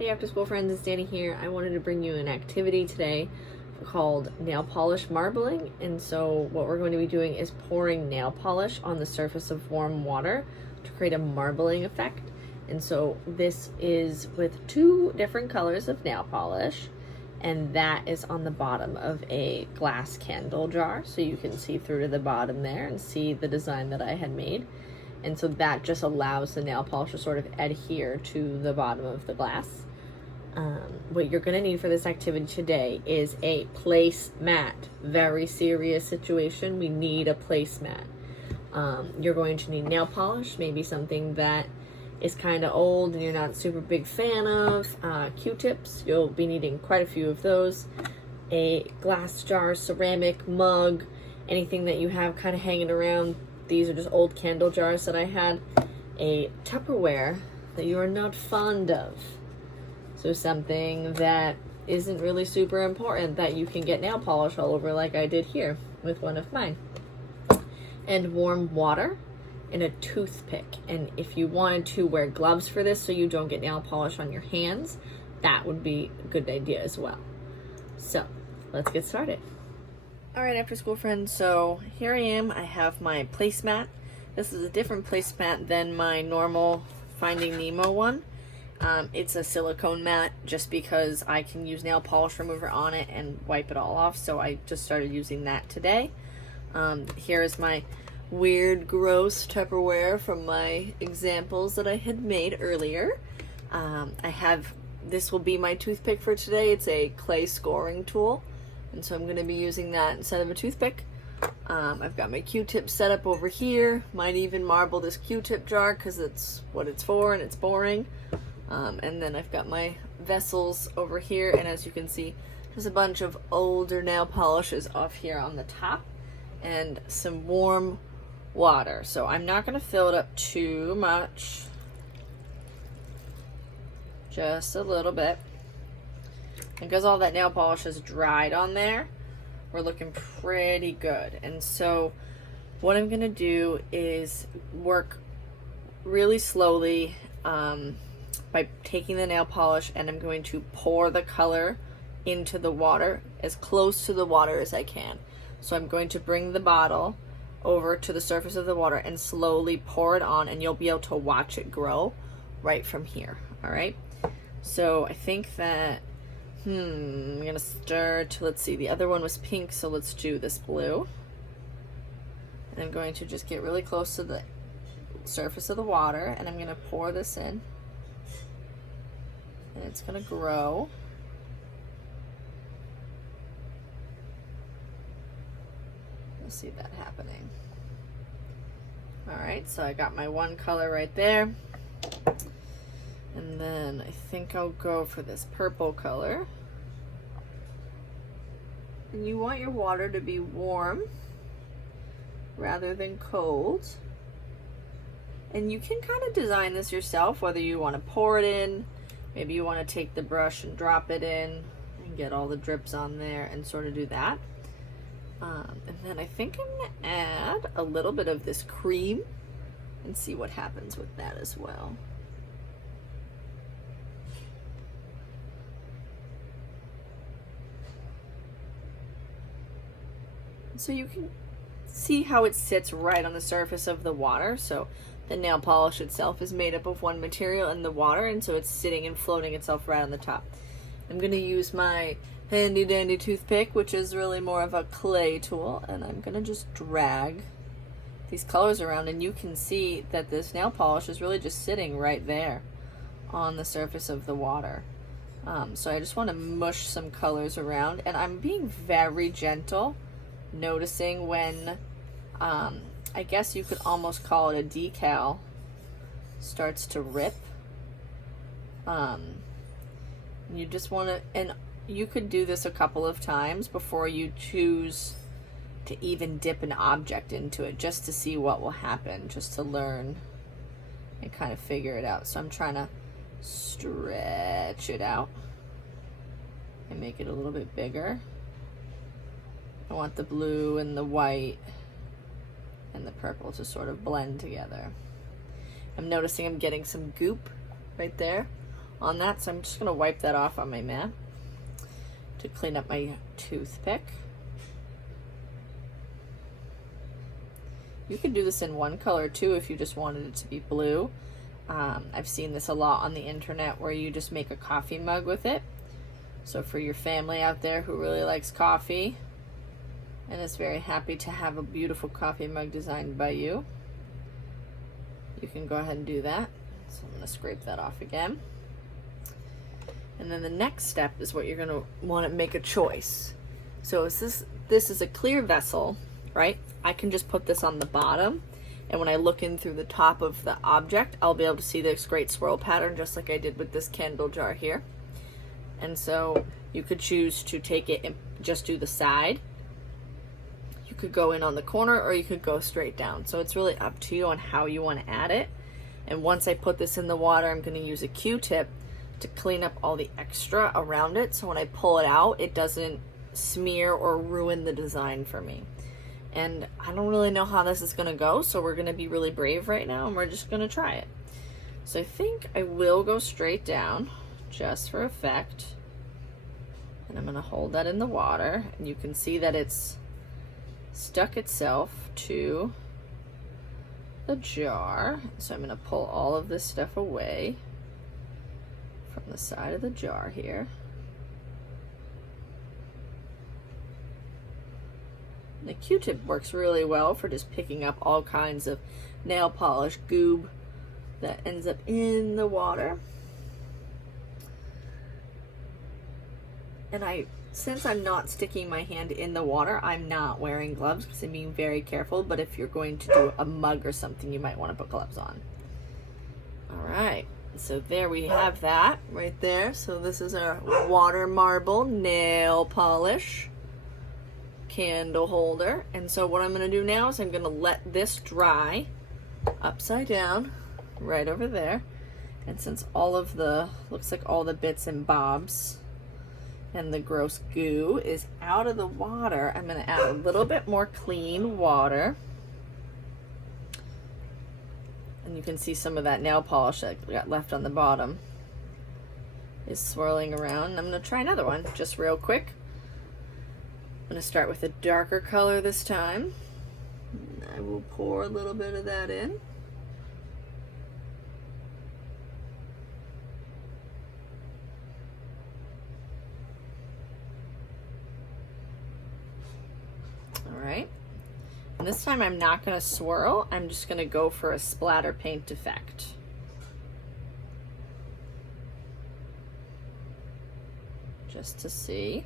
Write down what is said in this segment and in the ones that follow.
Hey after school friends, it's Dani here. I wanted to bring you an activity today called nail polish marbling. And so what we're going to be doing is pouring nail polish on the surface of warm water to create a marbling effect. And so this is with two different colors of nail polish, and that is on the bottom of a glass candle jar. So you can see through to the bottom there and see the design that I had made. And so that just allows the nail polish to sort of adhere to the bottom of the glass. What you're going to need for this activity today is a placemat. Very serious situation. We need a placemat. You're going to need nail polish, maybe something that is kind of old and you're not a super big fan of. Q-tips, you'll be needing quite a few of those. A glass jar, ceramic, mug, anything that you have kind of hanging around. These are just old candle jars that I had. A Tupperware that you are not fond of. So something that isn't really super important that you can get nail polish all over like I did here with one of mine. And warm water and a toothpick. And if you wanted to wear gloves for this so you don't get nail polish on your hands, that would be a good idea as well. So let's get started. All right, after school friends, so here I am. I have my placemat. This is a different placemat than my normal Finding Nemo one. It's a silicone mat just because I can use nail polish remover on it and wipe it all off, so I just started using that today. Here is my weird, gross Tupperware from my examples that I had made earlier. This will be my toothpick for today. It's a clay scoring tool, and so I'm going to be using that instead of a toothpick. I've got my Q-tip set up over here. Might even marble this Q-tip jar because it's what it's for and it's boring. And then I've got my vessels over here, and as you can see, there's a bunch of older nail polishes off here on the top and some warm water. So I'm not going to fill it up too much, just a little bit. Because all that nail polish is dried on there, we're looking pretty good. And so what I'm going to do is work really slowly by taking the nail polish, and I'm going to pour the color into the water, as close to the water as I can. So I'm going to bring the bottle over to the surface of the water and slowly pour it on, and you'll be able to watch it grow right from here. All right, so I think that I'm gonna start, let's see, the other one was pink, so let's do this blue. And I'm going to just get really close to the surface of the water, and I'm gonna pour this in, and it's gonna grow. You'll see that happening. All right, so I got my one color right there. And then I think I'll go for this purple color. And you want your water to be warm rather than cold. And you can kind of design this yourself, whether you want to pour it in, maybe you want to take the brush and drop it in and get all the drips on there and sort of do that. And then I think I'm going to add a little bit of this cream and see what happens with that as well. So you can see how it sits right on the surface of the water. So the nail polish itself is made up of one material and the water, and so it's sitting and floating itself right on the top. I'm going to use my handy dandy toothpick, which is really more of a clay tool, and I'm going to just drag these colors around, and you can see that this nail polish is really just sitting right there on the surface of the water. So I just want to mush some colors around, and I'm being very gentle, noticing when I guess you could almost call it a decal starts to rip. You just want to, and you could do this a couple of times before you choose to even dip an object into it, just to see what will happen, just to learn and kind of figure it out. So I'm trying to stretch it out and make it a little bit bigger. I want the blue and the white and the purple to sort of blend together. I'm noticing I'm getting some goop right there on that, so I'm just gonna wipe that off on my mat to clean up my toothpick. You could do this in one color too if you just wanted it to be blue. I've seen this a lot on the internet where you just make a coffee mug with it. So for your family out there who really likes coffee and is very happy to have a beautiful coffee mug designed by you, you can go ahead and do that. So I'm going to scrape that off again. And then the next step is what you're going to want to make a choice. So this is a clear vessel, right? I can just put this on the bottom, and when I look in through the top of the object, I'll be able to see this great swirl pattern just like I did with this candle jar here. And so you could choose to take it and just do the side. You could go in on the corner, or you could go straight down. So it's really up to you on how you want to add it. And once I put this in the water, I'm going to use a Q-tip to clean up all the extra around it, so when I pull it out, it doesn't smear or ruin the design for me. And I don't really know how this is going to go, so we're going to be really brave right now, and we're just going to try it. So I think I will go straight down just for effect, and I'm going to hold that in the water, and you can see that it's stuck itself to the jar. So I'm going to pull all of this stuff away from the side of the jar here. The Q-tip works really well for just picking up all kinds of nail polish goob that ends up in the water. And since I'm not sticking my hand in the water, I'm not wearing gloves because I'm being very careful, but if you're going to do a mug or something, you might want to put gloves on. All right. So there we have that right there. So this is our water marble nail polish candle holder. And so what I'm going to do now is I'm going to let this dry upside down right over there. And since looks like all the bits and bobs and the gross goo is out of the water, I'm going to add a little bit more clean water. And you can see some of that nail polish that got left on the bottom is swirling around. I'm going to try another one just real quick. I'm going to start with a darker color this time. I will pour a little bit of that in. All right. And this time I'm not going to swirl, I'm just going to go for a splatter paint effect. Just to see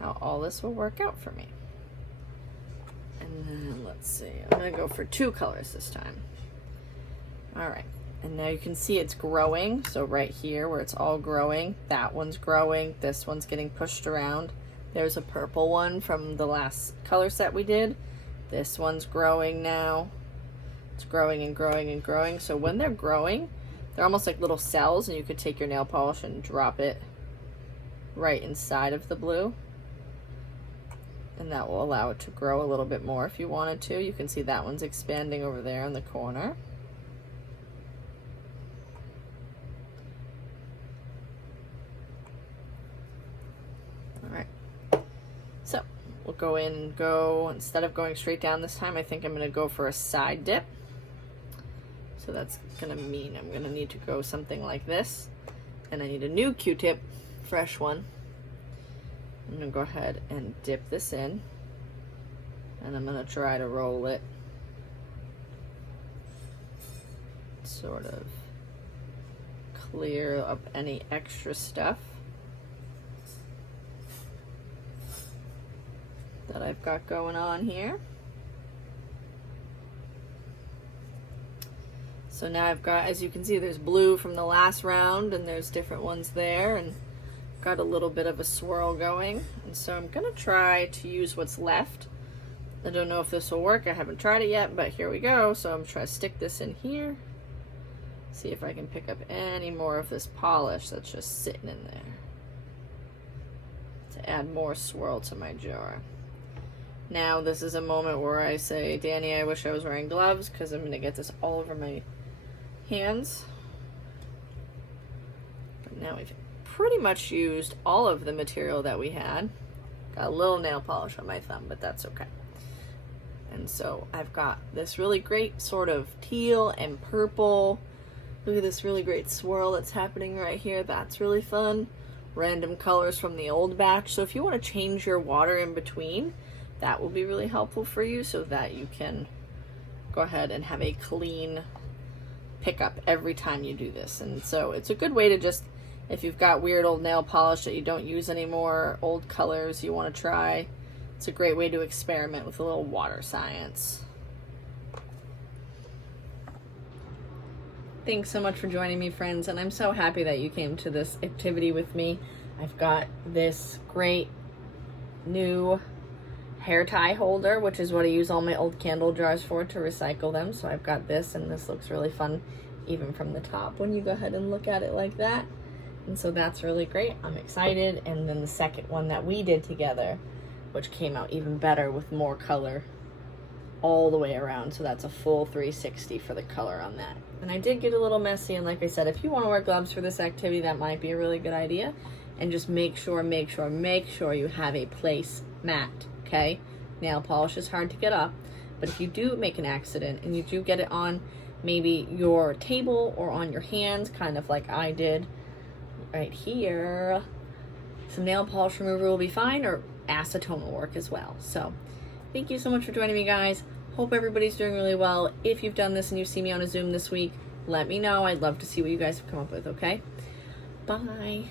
how all this will work out for me. And then let's see, I'm going to go for 2 colors this time. All right, and now you can see it's growing. So right here where it's all growing, that one's growing, this one's getting pushed around. There's a purple one from the last color set we did. This one's growing now. It's growing and growing and growing. So when they're growing, they're almost like little cells, and you could take your nail polish and drop it right inside of the blue. And that will allow it to grow a little bit more if you wanted to. You can see that one's expanding over there in the corner. So we'll go in and go, instead of going straight down this time, I think I'm going to go for a side dip. So that's going to mean I'm going to need to go something like this. And I need a new Q-tip, fresh one. I'm going to go ahead and dip this in. And I'm going to try to roll it. Sort of clear up any extra stuff that I've got going on here. So now I've got, as you can see, there's blue from the last round, and there's different ones there, and got a little bit of a swirl going. And so I'm gonna try to use what's left. I don't know if this will work, I haven't tried it yet, but here we go. So I'm trying to stick this in here, see if I can pick up any more of this polish that's just sitting in there to add more swirl to my jar. Now this is a moment where I say, Dani, I wish I was wearing gloves because I'm going to get this all over my hands. Now we've pretty much used all of the material that we had. Got a little nail polish on my thumb, but that's okay. And so I've got this really great sort of teal and purple. Look at this really great swirl that's happening right here. That's really fun. Random colors from the old batch. So if you want to change your water in between, that will be really helpful for you so that you can go ahead and have a clean pickup every time you do this. And so it's a good way to just, if you've got weird old nail polish that you don't use anymore, old colors you want to try, it's a great way to experiment with a little water science. Thanks so much for joining me, friends, and I'm so happy that you came to this activity with me. I've got this great new hair tie holder, which is what I use all my old candle jars for, to recycle them. So I've got this, and this looks really fun even from the top when you go ahead and look at it like that. And so that's really great. I'm excited. And then the second one that we did together, which came out even better with more color all the way around. So that's a full 360 for the color on that. And I did get a little messy, and like I said, if you want to wear gloves for this activity, that might be a really good idea. And just make sure you have a place mat, okay? Nail polish is hard to get up, but if you do make an accident and you do get it on maybe your table or on your hands, kind of like I did right here, some nail polish remover will be fine, or acetone will work as well. So thank you so much for joining me, guys. Hope everybody's doing really well. If you've done this and you see me on a Zoom this week, let me know. I'd love to see what you guys have come up with, okay? Bye.